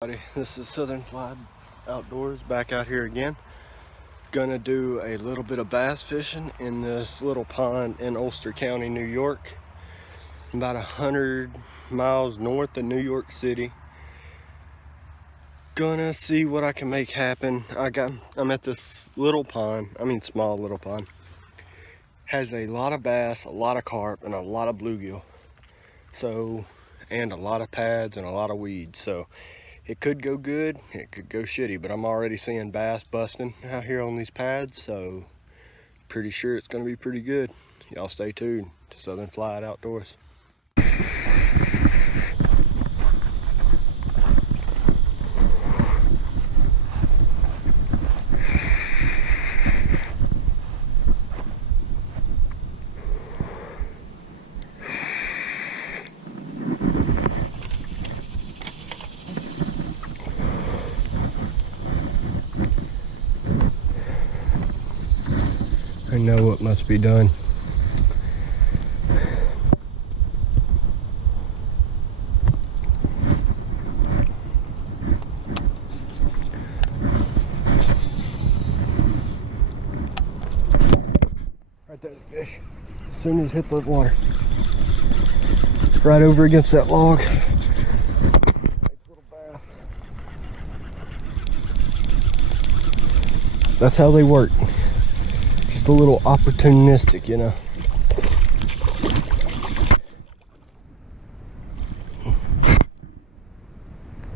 This is Southern Fly Outdoors back out here again. Gonna do a little bit of bass fishing in this little pond in Ulster County, New York, about 100 miles north of New York City. Gonna see what I can make happen. I'm at this little pond, small little pond. Has a lot of bass, a lot of carp, and a lot of bluegill. And a lot of pads and a lot of weeds. So it could go good, it could go shitty, but I'm already seeing bass busting out here on these pads, so pretty sure it's gonna be pretty good. Y'all stay tuned to Southern Fly Outdoors. I know what must be done. Right there, the fish. As soon as it hit the water. Right over against that log. Nice little bass. That's how they work. Just a little opportunistic, you know.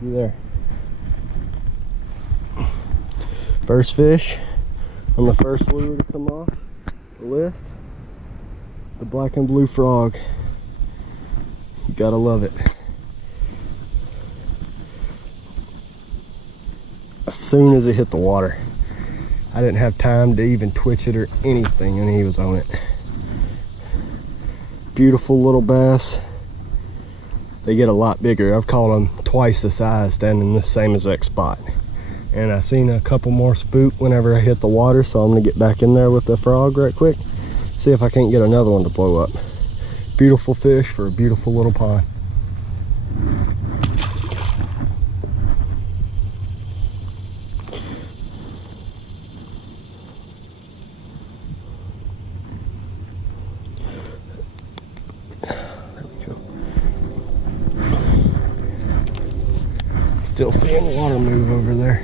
You there? First fish on the first lure to come off the list, the black and blue frog. You gotta love it. As soon as it hit the water, I didn't have time to even twitch it or anything, and he was on it. Beautiful little bass. They get a lot bigger. I've caught them twice the size standing in the same exact spot. And I seen a couple more spook whenever I hit the water, so I'm gonna get back in there with the frog right quick. See if I can't get another one to blow up. Beautiful fish for a beautiful little pond. Still seeing water move over there.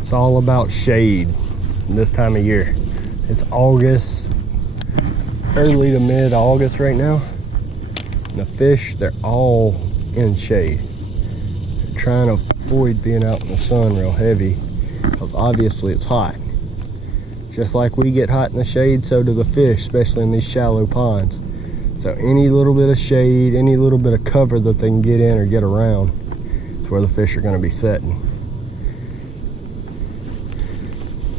It's all about shade this time of year. It's August, early to mid-August right now. And the fish, they're all in shade. They're trying to avoid being out in the sun real heavy because obviously it's hot. Just like we get hot in the shade, so do the fish, especially in these shallow ponds. So any little bit of shade, any little bit of cover that they can get in or get around is where the fish are going to be setting.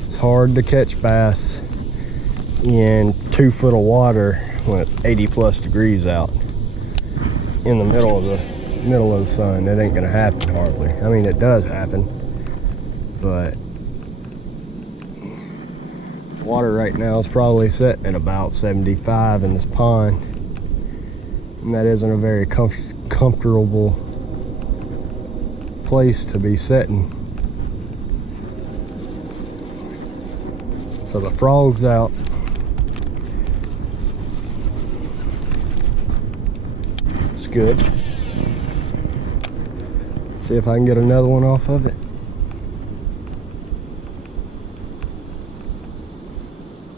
It's hard to catch bass in 2 foot of water when it's 80 plus degrees out in the middle of the sun. It ain't gonna happen hardly. I mean, it does happen, but water right now is probably sitting at about 75 in this pond, and that isn't a very comfortable place to be sitting. So the frog's out. It's good. See if I can get another one off of it.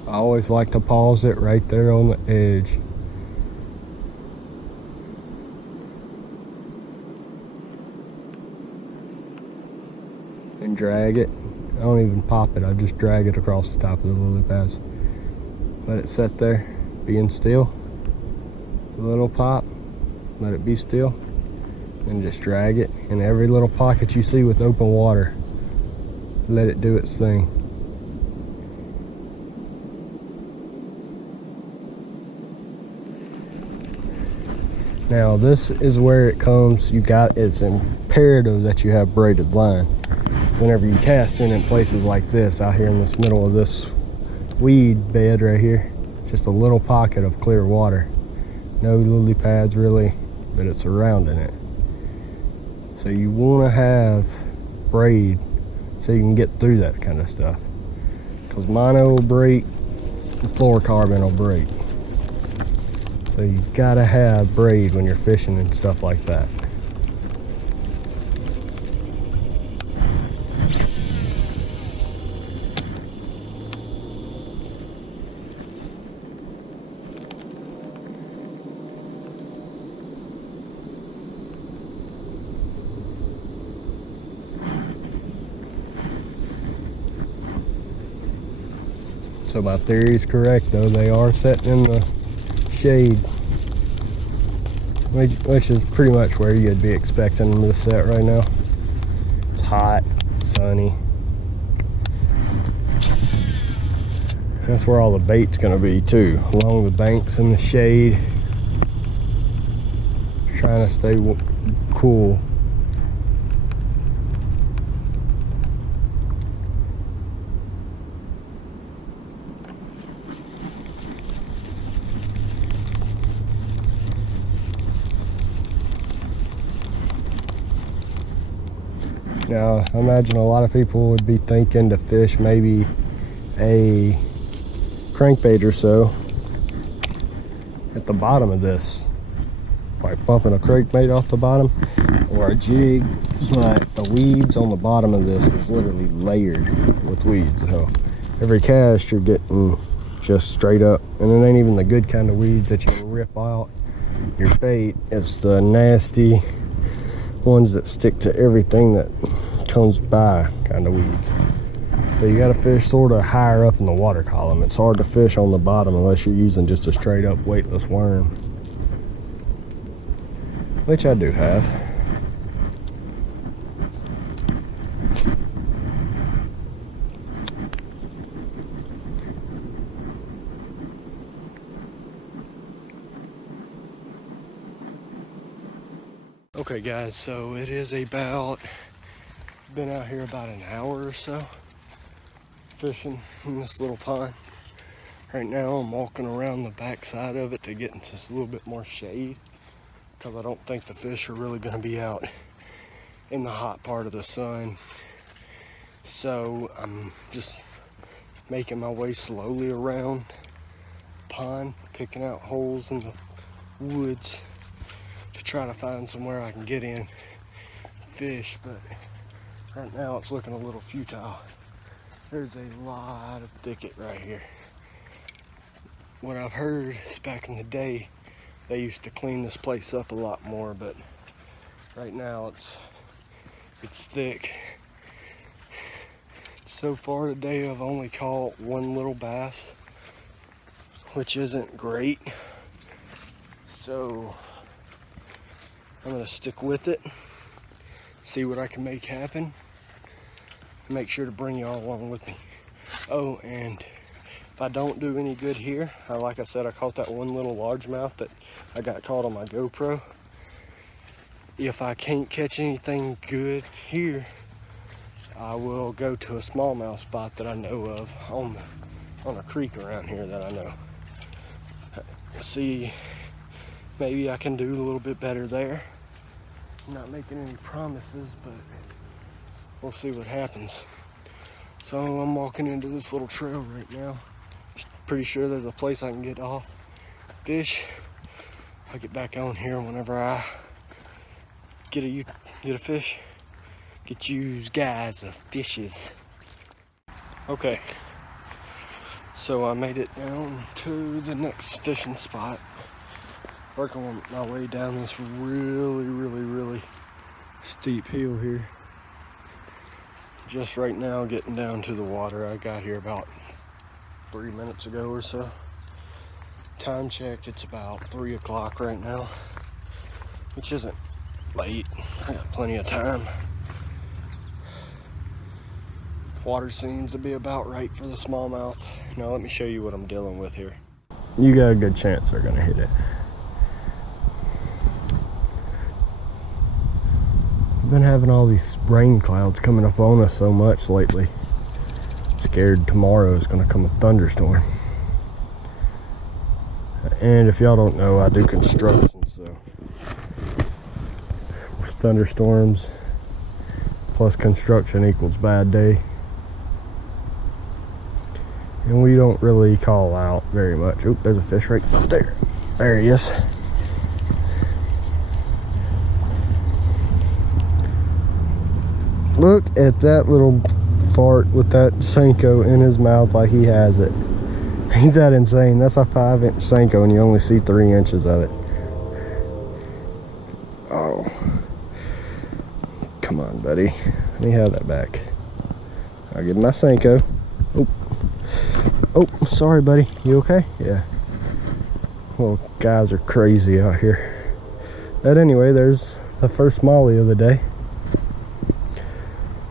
I always like to pause it right there on the edge. And drag it. I don't even pop it, I just drag it across the top of the lily pads. Let it sit there, being still. A little pop, let it be still, and just drag it. In every little pocket you see with open water, let it do its thing. Now this is where it comes, it's imperative that you have braided line. Whenever you cast in places like this, out here in this middle of this weed bed right here, just a little pocket of clear water. No lily pads really, but it's surrounding it. So you want to have braid so you can get through that kind of stuff. Because mono will break, fluorocarbon will break. So you gotta have braid when you're fishing and stuff like that. So my theory is correct though, they are setting in the shade, which is pretty much where you'd be expecting them to set right now. It's hot, sunny. That's where all the bait's gonna be too, along the banks in the shade. Trying to stay cool. Now, I imagine a lot of people would be thinking to fish maybe a crankbait or so at the bottom of this, like bumping a crankbait off the bottom, or a jig, but the weeds on the bottom of this is literally layered with weeds. So every cast you're getting just straight up, and it ain't even the good kind of weeds that you can rip out your bait. It's the nasty ones that stick to everything that comes by kind of weeds. So you got to fish sort of higher up in the water column. It's hard to fish on the bottom unless you're using just a straight up weightless worm, which I do have. Okay guys, so it is been out here about an hour or so fishing in this little pond. Right now I'm walking around the back side of it to get into a little bit more shade, because I don't think the fish are really going to be out in the hot part of the sun. So I'm just making my way slowly around the pond, picking out holes in the woods to try to find somewhere I can get in and fish, but right now it's looking a little futile. There's a lot of thicket right here. What I've heard is back in the day they used to clean this place up a lot more, but right now it's thick. So far today I've only caught one little bass, which isn't great. So I'm gonna stick with it, see what I can make happen, and make sure to bring y'all along with me. Oh, and if I don't do any good here, like I said, I caught that one little largemouth that I got caught on my GoPro. If I can't catch anything good here, I will go to a smallmouth spot that I know of on a creek around here that I know. See, maybe I can do a little bit better there. I'm not making any promises, but we'll see what happens. So I'm walking into this little trail right now. Pretty sure there's a place I can get off, fish. I'll get back on here whenever I get a fish. Get you guys a fishes. Okay, so I made it down to the next fishing spot. Working my way down this really steep hill here. Just right now getting down to the water. I got here about 3 minutes ago or so. Time checked, it's about 3 o'clock right now, which isn't late. I got plenty of time. Water seems to be about right for the smallmouth. Now let me show you what I'm dealing with here. You got a good chance they're gonna hit it. I've been having all these rain clouds coming up on us so much lately. Scared tomorrow is going to come a thunderstorm. And if y'all don't know, I do construction, so thunderstorms plus construction equals bad day. And we don't really call out very much. Oop, there's a fish right up there. There he is. Look at that little fart with that Senko in his mouth like he has it. Ain't that insane? That's a 5-inch Senko and you only see 3 inches of it. Oh. Come on, buddy. Let me have that back. I'll get my Senko. Oh. Oh, sorry, buddy. You okay? Yeah. Well, guys are crazy out here. But anyway, there's the first molly of the day.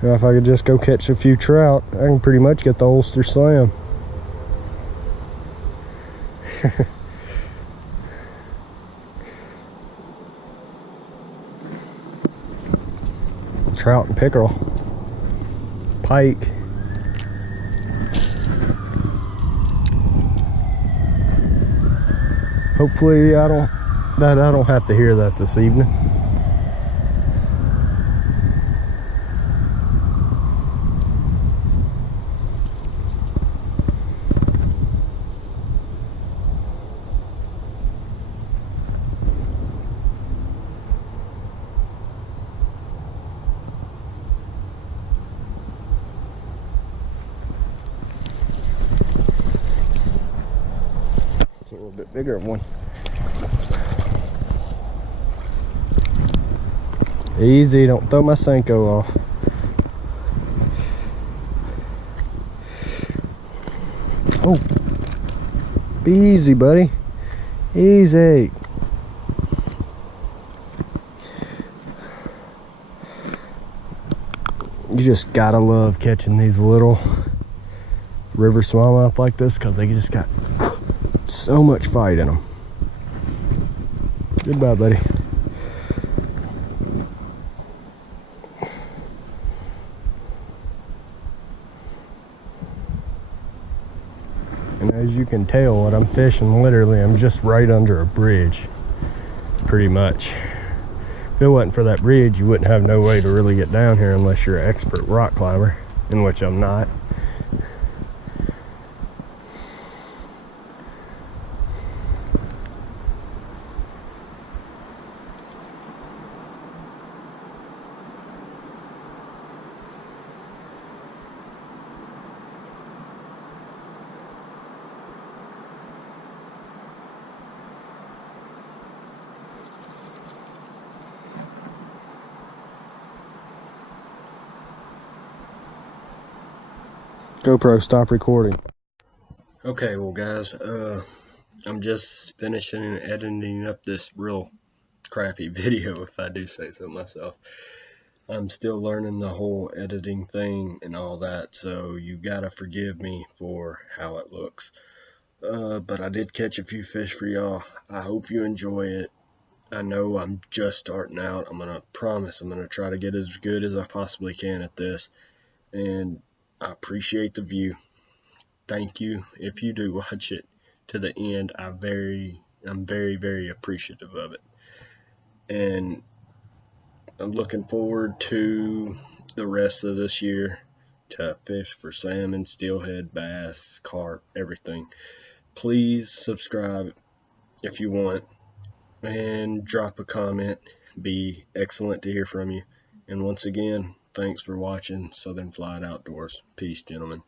Now, if I could just go catch a few trout, I can pretty much get the Ulster Slam. Trout and pickerel, pike. Hopefully I don't have to hear that this evening. It's a little bit bigger one. Easy, don't throw my Senko off. Oh, be easy, buddy. Easy. You just gotta love catching these little river smallmouth like this because they just got so much fight in them. Goodbye, buddy. And as you can tell, what I'm fishing, literally, I'm just right under a bridge, pretty much. If it wasn't for that bridge, you wouldn't have no way to really get down here unless you're an expert rock climber, in which I'm not. GoPro, stop recording. Okay, well guys, I'm just finishing editing up this real crappy video, if I do say so myself. I'm still learning the whole editing thing and all that, so you gotta forgive me for how it looks. But I did catch a few fish for y'all. I hope you enjoy it. I know I'm just starting out. I'm gonna try to get as good as I possibly can at this, and I appreciate the view. Thank you if you do watch it to the end. I'm very, very appreciative of it, and I'm looking forward to the rest of this year to fish for salmon, steelhead, bass, carp, everything. Please subscribe if you want, and drop a comment. Be excellent to hear from you. And once again, thanks for watching Southern Flight Outdoors. Peace, gentlemen.